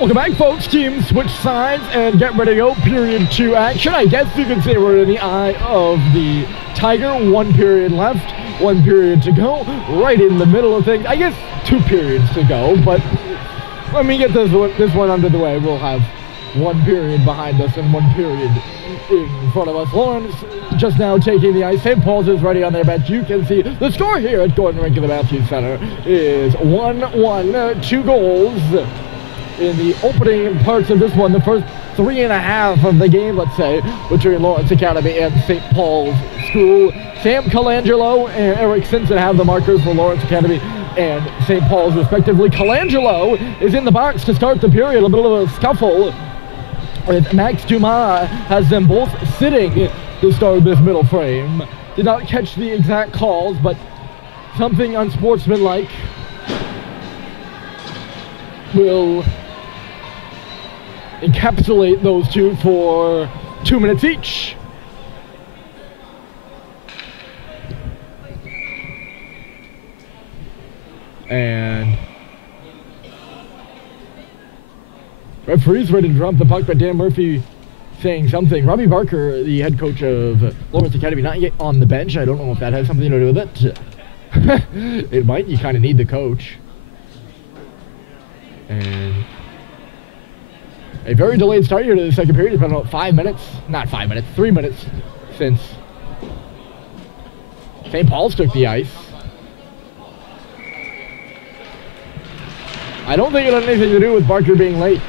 Welcome back, folks. Teams switch sides and get ready to go. Period 2 action. I guess you could say we're in the eye of the tiger. 1 period left, 1 period to go. Right in the middle of things. I guess 2 periods to go, but let me get this one under the way. We'll have 1 period behind us and 1 period in front of us. Lawrence just now taking the ice. St. Paul's is ready on their bench. You can see the score here at Gordon Rink in the Matthews Center is 1-1. 2 goals in the opening parts of this one, the first 3.5 of the game, let's say, between Lawrence Academy and St. Paul's School. Sam Colangelo and Eric Simpson have the markers for Lawrence Academy and St. Paul's, respectively. Colangelo is in the box to start the period. A little of a scuffle with Max Dumas has them both sitting to start this middle frame. Did not catch the exact calls, but something unsportsmanlike will encapsulate those two for 2 minutes each. And referee's ready to drop the puck, but Dan Murphy saying something. Robbie Barker, the head coach of Lawrence Academy, not yet on the bench. I don't know if that has something to do with it. It might. You kind of need the coach. And a very delayed start here to the second period. It's been about 5 minutes. Not 5 minutes. 3 minutes since St. Paul's took the ice. I don't think it had anything to do with Barker being late.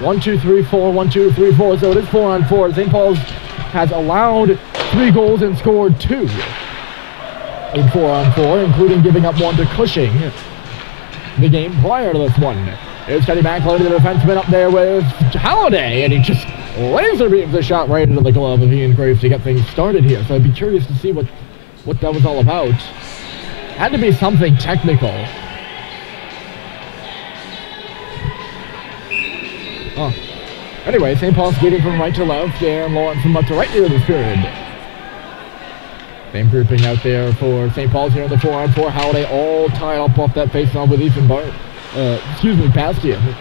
1, 2, 3, 4, 1, 2, 3, 4. So it is 4-on-4. St. Paul's has allowed 3 goals and scored 2 in 4-on-4, including giving up 1 to Cushing the game prior to this one. Here's Teddy McLeod, the defenseman, up there with Halliday, and he just laser beams the shot right into the glove of Ian Graves to get things started here. So I'd be curious to see what that was all about. Had to be something technical. Oh. Anyway, St. Paul skating from right to left, and Lawrence from left to right here in this period. Same grouping out there for St. Paul's here in the 4-on-4. Halliday all tied up off that faceoff with Ethan Bastian.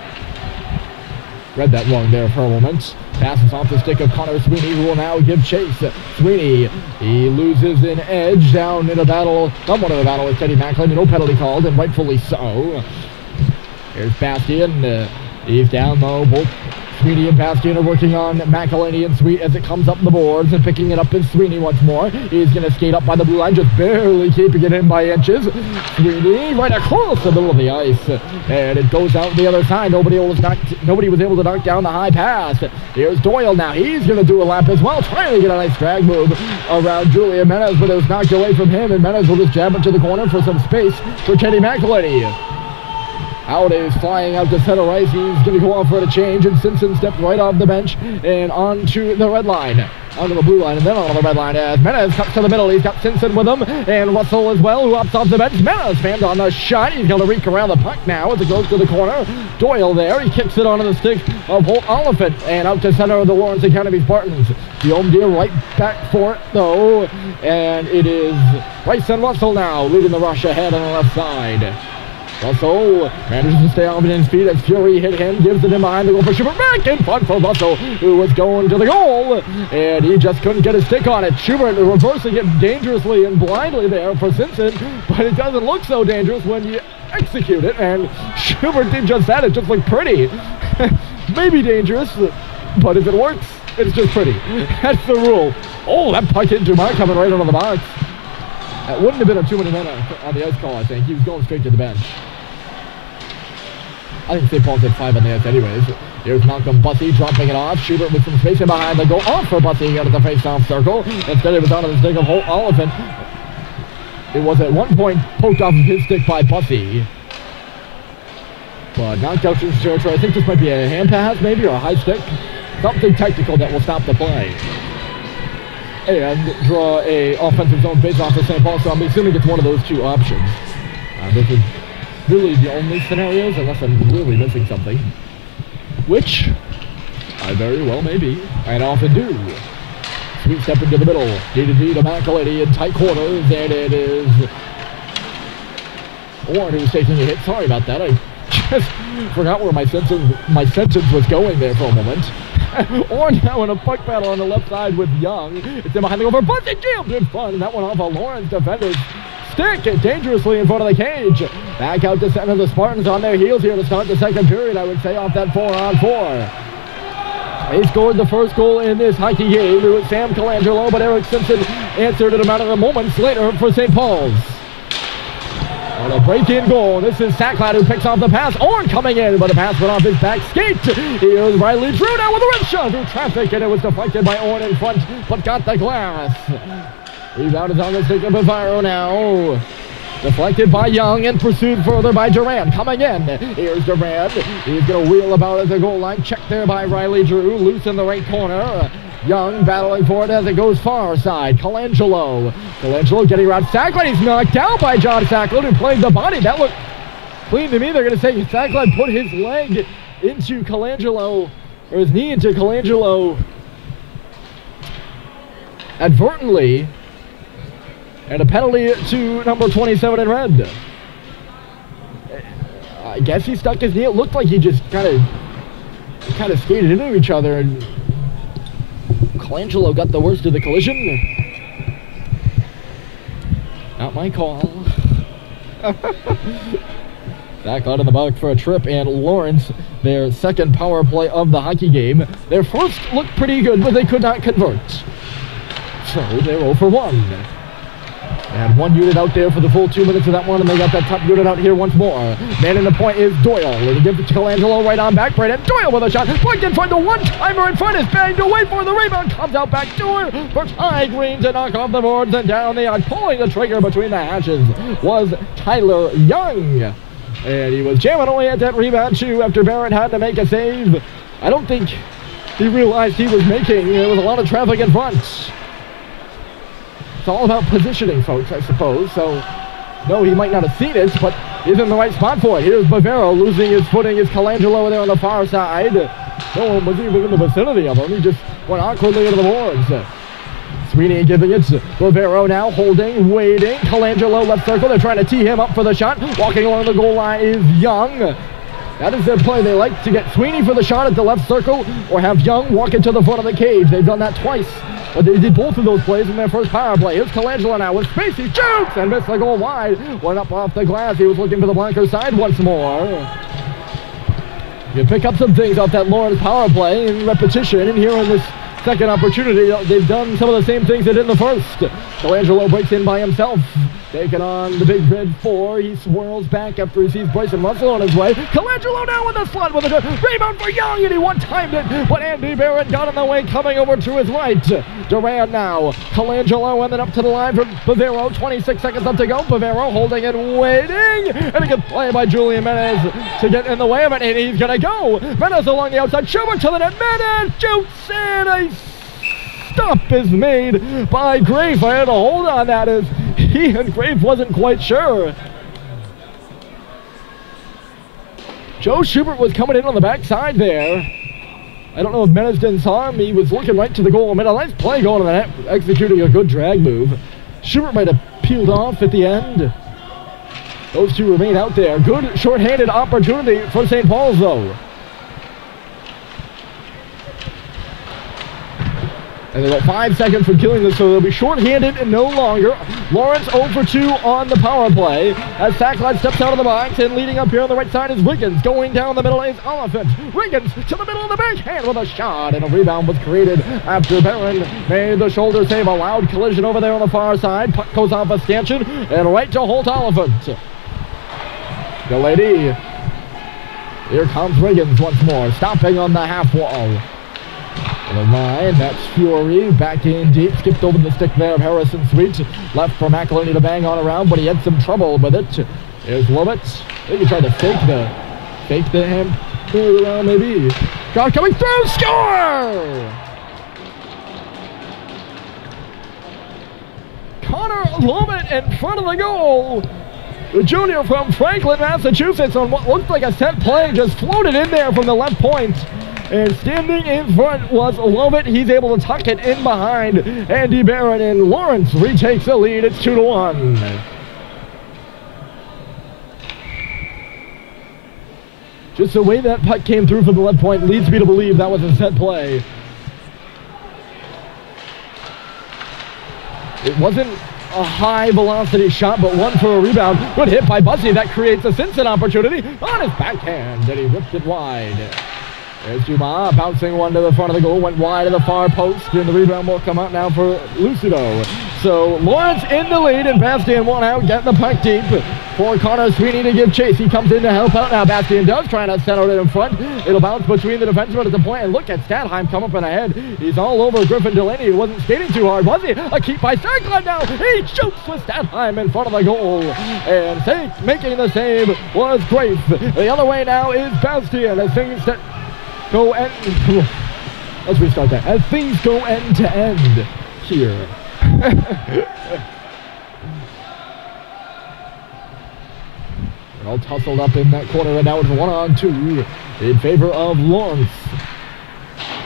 Read that wrong there for a moment. Passes off the stick of Connor Sweeney, who will now give chase. Sweeney, he loses an edge down in a battle, somewhat of a battle with Teddy McLeod. No penalty called, and rightfully so. Here's Bastian. He's down low. Both Sweeney and Bastian are working on McElhaney and Sweet as it comes up the boards, and picking it up is Sweeney once more. He's going to skate up by the blue line, just barely keeping it in by inches. Sweeney right across the middle of the ice, and it goes out the other side. Nobody was able to knock down the high pass. Here's Doyle now. He's going to do a lap as well, trying to get a nice drag move around Julian Menez, but it was knocked away from him, and Menez will just jab it to the corner for some space for Teddy McElhaney. Halliday flying out to center ice. He's going to go off for a change, and Simpson steps right off the bench and onto the red line. Onto the blue line, and then on the red line as Menez cuts to the middle. He's got Simpson with him, and Russell as well, who ups off the bench. Menez fanned on the shot. He's going to reek around the puck now as it goes to the corner. Doyle there. He kicks it onto the stick of Holt Oliphant, and out to center of the Lawrence Academy Spartans. The home deer right back for it, though, and it is Bryson Russell now leading the rush ahead on the left side. Russell manages to stay on his feet as Fury hit him, gives it in behind the goal for Schubert, back in front for Russell, who was going to the goal, and he just couldn't get his stick on it. Schubert reversing it dangerously and blindly there for Simpson, but it doesn't look so dangerous when you execute it, and Schubert did just that. It just looked pretty. Maybe dangerous, but if it works, it's just pretty. That's the rule. Oh, that puck hit Dumas coming right out of the box. That wouldn't have been a 2-minute man on the ice call, I think. He was going straight to the bench. I think St. Paul's had 5 on the ice anyways. Here's Malcolm Bussey dropping it off. Schubert with some space in behind the goal. Off for Bussey out of the face-off circle. Instead it was out of the stick of Holt Oliphant. It was at one point poked off of his stick by Bussey, but knocked out to the territory. I think this might be a hand pass maybe, or a high stick. Something technical that will stop the play. And draw a offensive zone face-off for St. Paul, so I'm assuming it's one of those 2 options. This is really the only scenarios, unless I'm really missing something, which I very well may be, and often do. Sweet step into the middle, D to McElhaney in tight corners, and it is Warren who's taking a hit. Sorry about that. I Forgot where my sentence was going there for a moment. Or now in a puck battle on the left side with Young. It's in behind the over, but they jammed in front, and that went off a Lawrence defender's stick dangerously in front of the cage. Back out to center, the Spartans on their heels here to start the second period, I would say, off that 4-on-4. They scored the first goal in this hockey game. It was Sam Colangelo, but Eric Simpson answered it a matter of moments later for St. Paul's. On a break-in goal, this is Sacklad who picks off the pass. Orn coming in, but the pass went off his back skate. Here's Riley Drew now with a wrist shot through traffic, and it was deflected by Orn in front, but got the glass. Rebound is on the stick of Bavaro now. Deflected by Young and pursued further by Durant. Coming in. Here's Durant. He's going to wheel about at the goal line. Checked there by Riley Drew. Loose in the right corner. Young battling for it as it goes far side. Colangelo getting around Sacklad. He's knocked out by John Sacklad, who played the body. That looked clean to me. They're going to say Sacklad put his leg into Colangelo, or his knee into Colangelo advertently. And a penalty to number 27 in red. I guess he stuck his knee. It looked like he just kind of skated into each other, and Colangelo got the worst of the collision. Not my call. Back out in the box for a trip, and Lawrence, their second power play of the hockey game. Their first looked pretty good, but they could not convert. So they're 0 for 1. And one unit out there for the full 2 minutes of that one, and they got that top unit out here once more. Man in the point is Doyle. They give it to Colangelo right on back. Brandon Doyle with a shot. Point in front. The one-timer in front is banged away for the rebound. Comes out back door for Ty Green to knock off the boards and down the ice. Pulling the trigger between the hashes was Tyler Young. And he was jamming away at that rebound too after Barrett had to make a save. I don't think he realized he was making. There was a lot of traffic in front. It's all about positioning, folks, I suppose. So, no, he might not have seen it, but he's in the right spot for it. Here's Bavaro losing his footing. Is Colangelo over there on the far side. No one was even in the vicinity of him. He just went awkwardly into the boards. Sweeney giving it. Bavaro now holding, waiting. Colangelo left circle. They're trying to tee him up for the shot. Walking along the goal line is Young. That is their play. They like to get Sweeney for the shot at the left circle or have Young walk into the front of the cage. They've done that twice. But they did both of those plays in their first power play. Here's Colangelo now with space. He shoots and missed the goal wide. Went up off the glass. He was looking for the blanker side once more. You pick up some things off that Lawrence power play in repetition. And here in this second opportunity, they've done some of the same things they did in the first. Colangelo breaks in by himself. Taking on the big red 4. He swirls back after he sees Bryson Russell on his way. Colangelo now in the slot with a rebound for Young, and he one-timed it, but Andy Barrett got in the way, coming over to his right. Durant now. Colangelo and then up to the line for Bavaro. 26 seconds left to go. Bavaro holding and waiting. And a good play by Julian Menez to get in the way of it, and he's going to go. Menez along the outside. Schubert to the net. Menez shoots, and a stop is made by Grafe. I had to hold on that as he and Grafe wasn't quite sure. Joe Schubert was coming in on the backside there. I don't know if Menez didn't saw him. He was looking right to the goal. Made a nice play going to the net, executing a good drag move. Schubert might have peeled off at the end. Those two remain out there. Good short-handed opportunity for St. Paul's, though. And they've got 5 seconds for killing this, so they'll be short-handed and no longer. Lawrence 0 for 2 on the power play. As Sacklad steps out of the box, and leading up here on the right side is Wiggins. Going down the middle is Oliphant. Wiggins to the middle of the backhand with a shot, and a rebound was created after Barron made the shoulder save. A loud collision over there on the far side. Puck goes off a stanchion, and right to Holt Oliphant. Delaney. Here comes Wiggins once more, stopping on the half wall. The line, that's Fury, back in deep, skipped over the stick there of Harrison Sweet, left for McElhaney to bang on around, but he had some trouble with it. Here's Lovitz. I think he tried to fake the hand around maybe. God coming through, score! Connor Lovitz in front of the goal. The junior from Franklin, Massachusetts, on what looked like a set play, just floated in there from the left point. And standing in front was Lovett. He's able to tuck it in behind Andy Barron, and Lawrence retakes the lead. It's 2-1. Just the way that puck came through from the left point leads me to believe that was a set play. It wasn't a high-velocity shot, but one for a rebound. Good hit by Bussey. That creates a Simpson opportunity on his backhand, and he ripped it wide. There's Dumas bouncing one to the front of the goal, went wide of the far post, and the rebound will come out now for Lucido. So Lawrence in the lead, and Bastien one out, getting the puck deep for Connor Sweeney to give chase. He comes in to help out now. Bastien does, trying to center it in front. It'll bounce between the defensemen at the point, and look at Stadheim come up in ahead. He's all over Griffin Delaney. He wasn't skating too hard, was he? A keep by Sterkland now. He shoots with Stadheim in front of the goal, and making the save was Grace. The other way now is Bastien as things that go end. Let's restart that. As things go end to end here. They're all tussled up in that corner, and now it's 1-on-2 in favor of Lawrence.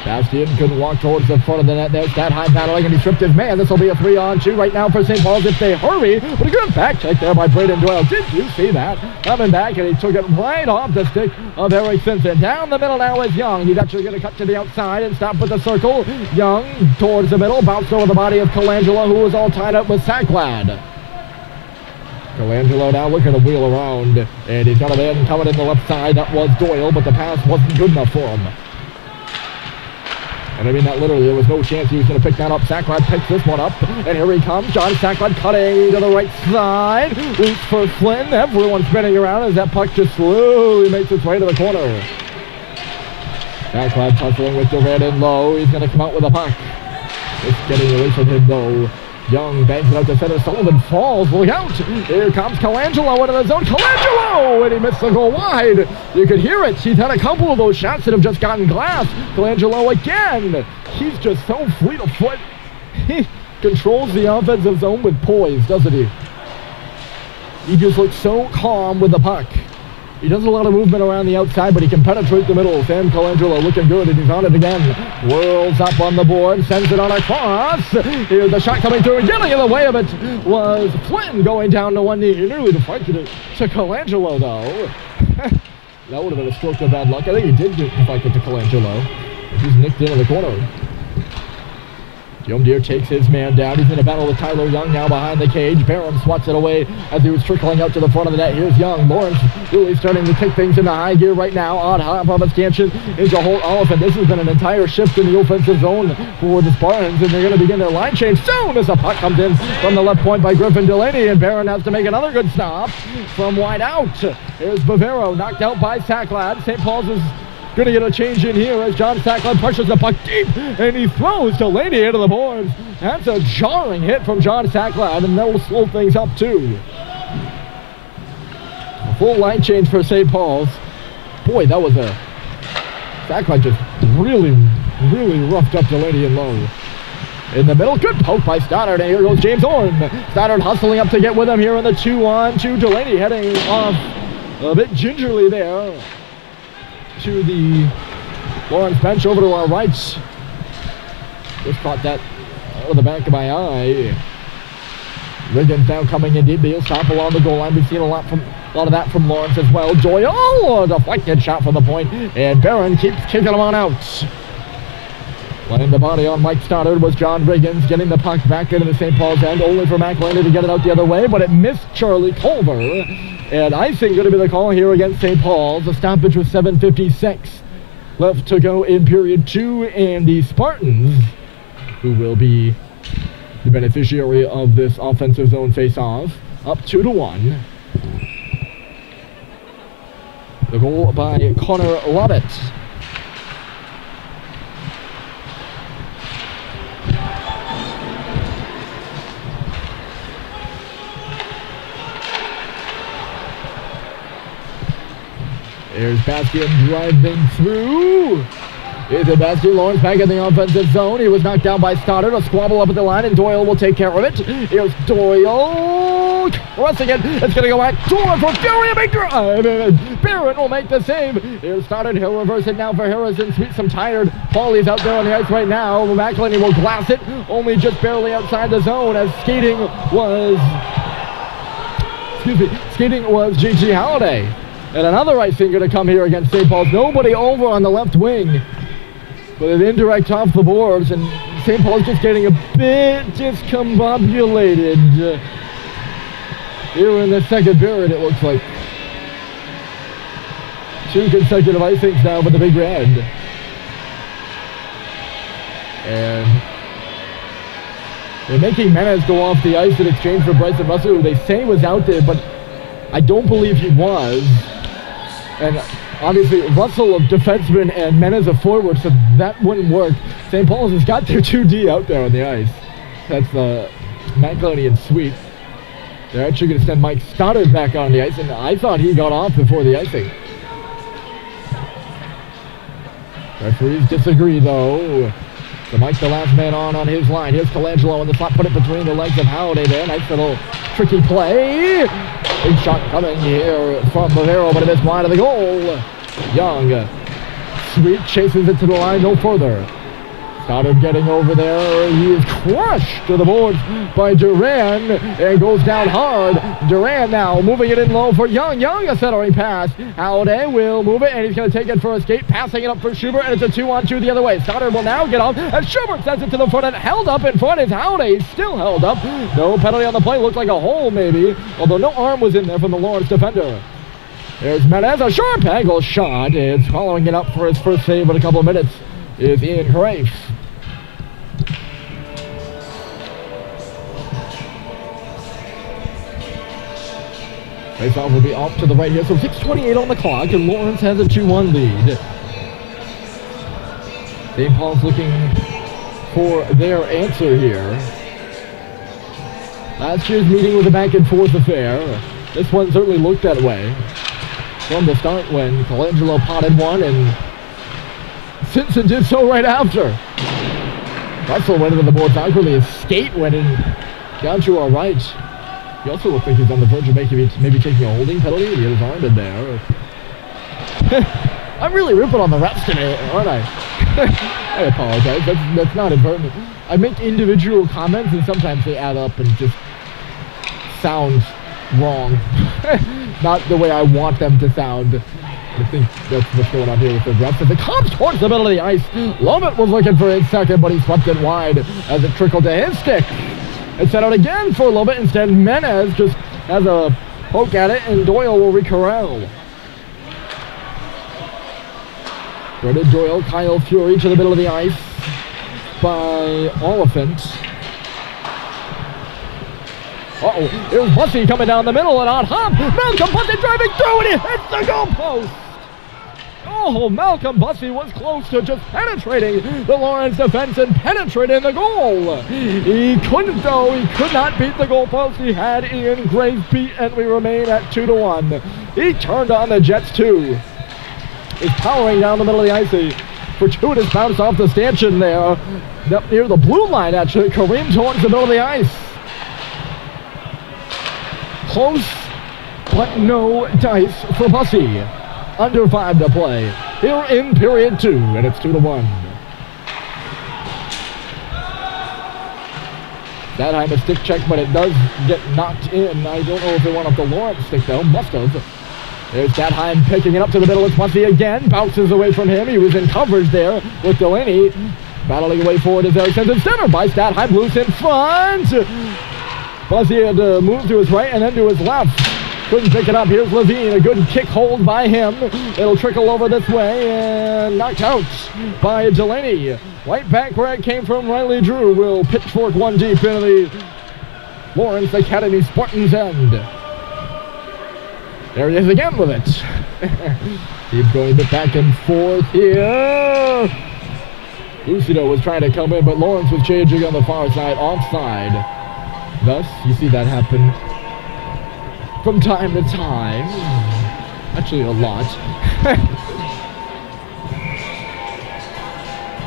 Bastien couldn't walk towards the front of the net there. Stadheim battling, and he tripped his man. This will be a 3-on-2 right now for St. Paul's if they hurry. But a good back check there by Braden Doyle. Did you see that? Coming back, and he took it right off the stick of Eric Simpson. Down the middle now is Young. He's actually going to cut to the outside and stop with the circle. Young towards the middle, bounced over the body of Colangelo, who was all tied up with Sacklad. Colangelo now looking to wheel around, and he's got a man coming in the left side. That was Doyle, but the pass wasn't good enough for him. And I mean that literally, there was no chance he was going to pick that up. Sacklad picks this one up, and here he comes. John Sacklad cutting to the right side. Reach for Flynn. Everyone spinning around as that puck just slowly makes its way to the corner. Sacklad tussling with Durant in low. He's going to come out with a puck. It's getting away from him though. Young bangs it out to center. Sullivan falls. Look out. Here comes Colangelo into the zone. Colangelo! And he missed the goal wide. You could hear it. He's had a couple of those shots that have just gotten glass. Colangelo again. He's just so fleet of foot. He controls the offensive zone with poise, doesn't he? He just looks so calm with the puck. He does a lot of movement around the outside, but he can penetrate the middle. Sam Colangelo looking good, and he's on it again. Whirls up on the board, sends it on a cross. Here's the shot coming through, and getting in the way of it was Flynn going down to one knee. He nearly deflected it to Colangelo, though. That would have been a stroke of bad luck. I think he did deflect it to Colangelo. He's nicked into the corner. Guillaume Deere takes his man down. He's in a battle with Tyler Young now behind the cage. Barron swats it away as he was trickling out to the front of the net. Here's Young. Lawrence really starting to kick things into high gear right now. On top of a stanchion into Holt Oliphant. This has been an entire shift in the offensive zone for the Spartans, and they're going to begin their line change soon as the puck comes in from the left point by Griffin Delaney, and Barron has to make another good stop from wide out. Here's Bavero knocked out by Sacklad. St. Paul's is going to get a change in here as John Sacklad pushes the puck deep, and he throws Delaney into the boards. That's a jarring hit from John Sacklad, and that will slow things up too. A full line change for St. Paul's. Boy, that was a... Sacklad just really roughed up Delaney in low. In the middle, good poke by Stoddard, and here goes James Horn. Stoddard hustling up to get with him here in the 2-on-2. Delaney heading off a bit gingerly there to the Lawrence bench over to our right. Just caught that out of the back of my eye. Riggins now coming in deep. He'll stop along the goal line. We've seen a lot of that from Lawrence as well. Doyle, a deflected shot from the point, and Barron keeps kicking him on out. Laying the body on Mike Stoddard was John Riggins, getting the puck back into the St. Paul's end, only for McElhaney to get it out the other way, but it missed Charlie Culver. And I think going to be the call here against St. Paul's. The stoppage with 7:56 left to go in period 2, and the Spartans, who will be the beneficiary of this offensive zone face-off, up 2-1. The goal by Connor Lovett. There's Bastien driving through. Is it Bastien? Lawrence back in the offensive zone. He was knocked down by Stoddard. A squabble up at the line, and Doyle will take care of it. Here's Doyle. Pressing it. It's going to go back. Doyle for Fury. A big drive. Barron will make the save. Here's Stoddard. He'll reverse it now for Harrison. Some tired. Paulie's out there on the ice right now. McElhaney will glass it. Only just barely outside the zone as skating was... J.G. Halliday. And another icing going to come here against St. Paul's. Nobody over on the left wing. But an indirect off the boards, and St. Paul's just getting a bit discombobulated here in the second period, it looks like. 2 consecutive icings now with the Big Red. And they're making Menez go off the ice in exchange for Bryson Russell, who they say was out there, but I don't believe he was. And obviously, Russell a defenseman and Menez a forward, so that wouldn't work. St. Paul's has got their 2D out there on the ice. That's McClellan and Sweet. They're actually going to send Mike Stoddard back on the ice, and I thought he got off before the icing. Referees disagree, though. So Mike, the last man on his line. Here's Colangelo in the slot, put it between the legs of Halliday there. Nice little tricky play. Big shot coming here from Bavero, but it is wide of the goal. Young. Sweet chases it to the line, no further. Stoddard getting over there. He is crushed to the boards by Duran and goes down hard. Duran now moving it in low for Young. Young, a centering pass. Halliday will move it, and he's going to take it for a skate, passing it up for Schubert, and it's a 2-on-2 the other way. Stoddard will now get off, and Schubert sends it to the front, and held up in front is Halliday. Still held up. No penalty on the play. Looked like a hole, maybe, although no arm was in there from the Lawrence defender. There's Menez, a sharp angle shot. It's following it up for his first save in a couple of minutes is Ian Crafe. Faceoff will be off to the right here, so 6:28 on the clock, and Lawrence has a 2-1 lead. St. Paul's looking for their answer here. Last year's meeting was a back-and-forth affair. This one certainly looked that way from the start when Colangelo potted one, and Simpson did so right after. Russell went into the boards awkwardly. His skate went in down to our right. He also looked like he's on the verge of maybe taking a holding penalty. He had his arm in there. I'm really ripping on the refs today, aren't I? I apologize. That's not important. I make individual comments, and sometimes they add up and just sound wrong. Not the way I want them to sound. I think that's what's going on here with the refs. As it comes towards the middle of the ice, Lovett was looking for his second, but he swept it wide as it trickled to his stick. It's set out again for Lovett. Instead, Menez just has a poke at it, and Doyle will recorral. Brendan Doyle, Kyle Fury to the middle of the ice by Oliphant. Uh-oh, here's Bussey coming down the middle, and on hop, Malcolm Bussey driving through, and he hits the goalpost. Oh, Malcolm Bussey was close to just penetrating the Lawrence defense and penetrating the goal. He couldn't, though. He could not beat the goalpost. He had Ian Graves beat, and we remain at 2-1. He turned on the Jets, too. He's powering down the middle of the ice. A fortuitous bounce off the stanchion there. Up near the blue line, actually. Kareem towards the middle of the ice. Close, but no dice for Bussey. Under 5 to play here in period 2, and it's 2-1. That time a stick check, but it does get knocked in. I don't know if it went off the Lawrence stick, though. Must have. There's Statheim picking it up to the middle. It's Bussey again. Bounces away from him. He was in coverage there with Delaney. Battling away forward is Eric Simpson. Centered by Statheim. Loose in front. Bussey had to move to his right and then to his left. Couldn't pick it up. Here's Levine. A good kick hold by him. It'll trickle over this way and knocked out by Delaney. Right back where it came from, Riley Drew will pitchfork one deep into the Lawrence Academy Spartans end. There he is again with it. Keep going a bit back and forth here. Lucido was trying to come in, but Lawrence was changing on the far side, offside. Thus, you see that happen from time to time. Actually, a lot.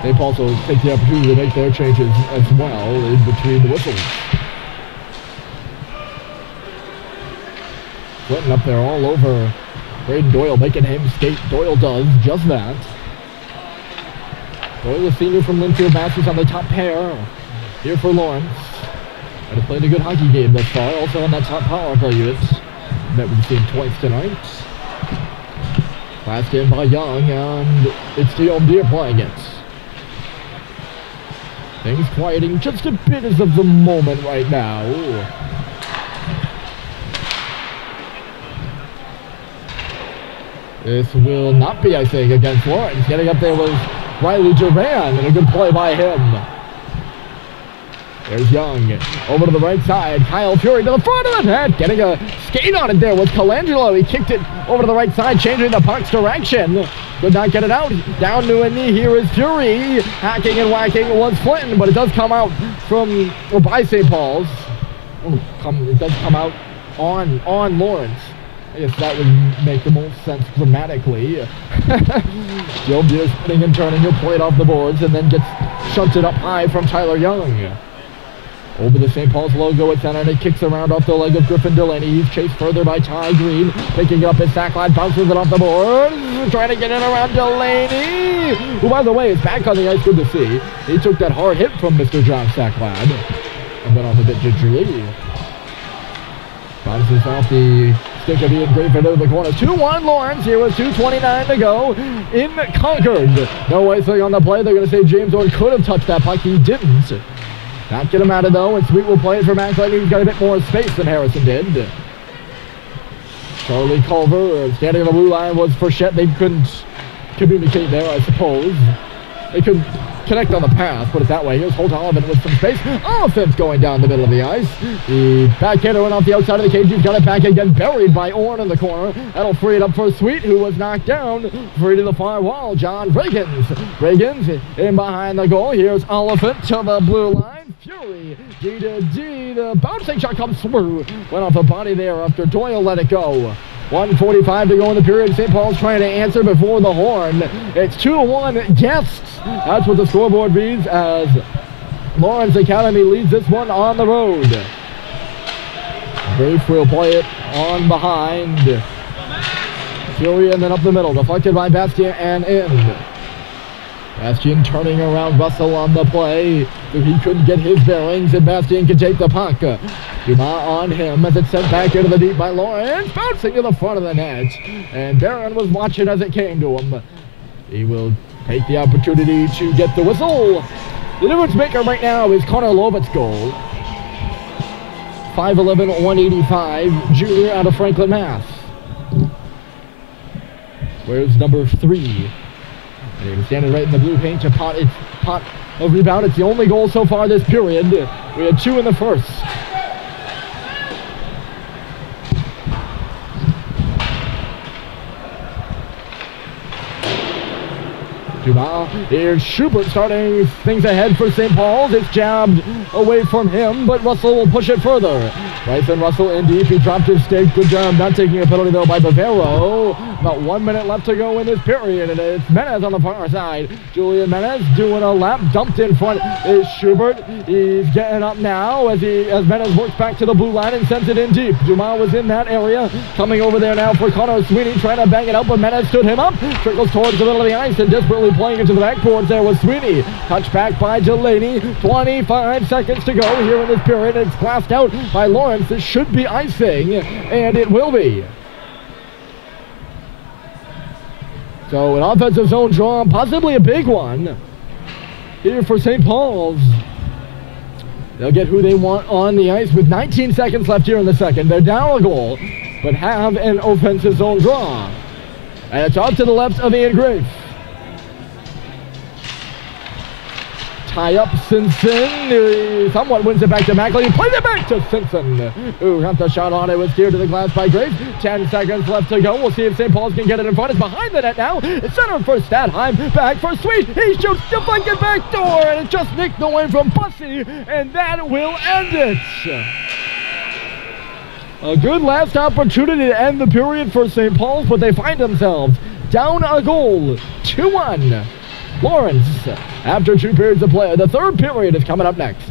They also take the opportunity to make their changes as well in between the whistles. Clinton up there all over Braden Doyle, making him skate. Doyle does just that. Doyle, a senior from Linfield Masters, on the top pair here for Lawrence. And has played a good hockey game thus far, also on that top power play unit that we've seen twice tonight. Passed in by Young, and it's Theo Deer playing it. Things quieting just a bit as of the moment right now. This will not be, I think, against Lawrence. Getting up there was Riley Duran, and a good play by him. There's Young. Over to the right side. Kyle Fury to the front of the net. Getting a skate on it there was Colangelo. He kicked it over to the right side, changing the puck's direction. Could not get it out. Down to a knee. Here is Fury. Hacking and whacking was Flinton, but it does come out from, or by St. Paul's. It does come out on Lawrence. I guess that would make the most sense grammatically. Joe Beer spinning and turning. He'll play it off the boards and then gets shunted up high from Tyler Young. Over the St. Paul's logo at center, and it kicks around off the leg of Griffin Delaney. He's chased further by Ty Green. Picking it up his sack line, bounces it off the board. Trying to get in around Delaney, who, by the way, is back on the ice. Good to see. He took that hard hit from Mr. John Sacklad and went off a bit gingerly. Bounces off the stick of Ian Griffin into the corner. 2-1 Lawrence here with 2:29 to go in Concord. No icing on the play. They're going to say James Orr could have touched that puck. He didn't. Not get him out of though, and Sweet will play it for Max Lightning. He's got a bit more space than Harrison did. Charlie Culver standing on the blue line was Frechette. They couldn't communicate there, I suppose. They couldn't connect on the pass, put it that way. Here's Holt Olivan with some space. Offense going down the middle of the ice. The backhander went off the outside of the cage. He's got it back again, buried by Orn in the corner. That'll free it up for Sweet, who was knocked down. Free to the far wall, John Reagans. Reagans in behind the goal. Here's Oliphant to the blue line. Fury, D to D, the bouncing shot comes through. Went off the body there after Doyle let it go. 1:45 to go in the period. St. Paul's trying to answer before the horn. It's 2-1 Guests. That's what the scoreboard reads as Lawrence Academy leads this one on the road. Grafe will play it on behind. Fury and then up the middle. Deflected by Bastien and in. Bastien turning around Russell on the play. He couldn't get his bearings, and Bastien can take the puck. Dumas on him as it's sent back into the deep by Lawrence, bouncing to the front of the net. And Barron was watching as it came to him. He will take the opportunity to get the whistle. The difference maker right now is Connor Lovett's goal. 5'11", 185, junior out of Franklin, Mass. Where's number 3? And he was standing right in the blue paint to pot of rebound. It's the only goal so far this period. We had 2 in the first. Dumas. Here's Schubert starting things ahead for St. Paul's. It's jabbed away from him, but Russell will push it further. Bryson Russell in deep. He dropped his stick. Good job not taking a penalty though by Bavero. About 1 minute left to go in this period, and it's Menez on the far side. Julian Menez doing a lap. Dumped in front is Schubert. He's getting up now as Menez works back to the blue line and sends it in deep. Dumas was in that area. Coming over there now for Connor Sweeney, trying to bang it up, but Menez stood him up. Trickles towards the middle of the ice and desperately playing into the backboards there was Sweeney. Touch back by Delaney. 25 seconds to go here in this period. It's glassed out by Lawrence. This should be icing, and it will be. So an offensive zone draw, possibly a big one here for St. Paul's. They'll get who they want on the ice with 19 seconds left here in the second. They're down a goal, but have an offensive zone draw. And it's off to the left of Ian Grafe. Tie up Simpson, somewhat wins it back to Mackley, he plays it back to Simpson, who got the shot on it, was steered to the glass by Graves. 10 seconds left to go, we'll see if St. Paul's can get it in front. It's behind the net now, it's centered for Stadheim, back for Sweet, he shoots the fucking back door, and it just nicked away from Bussey, and that will end it. A good last opportunity to end the period for St. Paul's, but they find themselves down a goal, 2-1. Lawrence, after 2 periods of play. The third period is coming up next.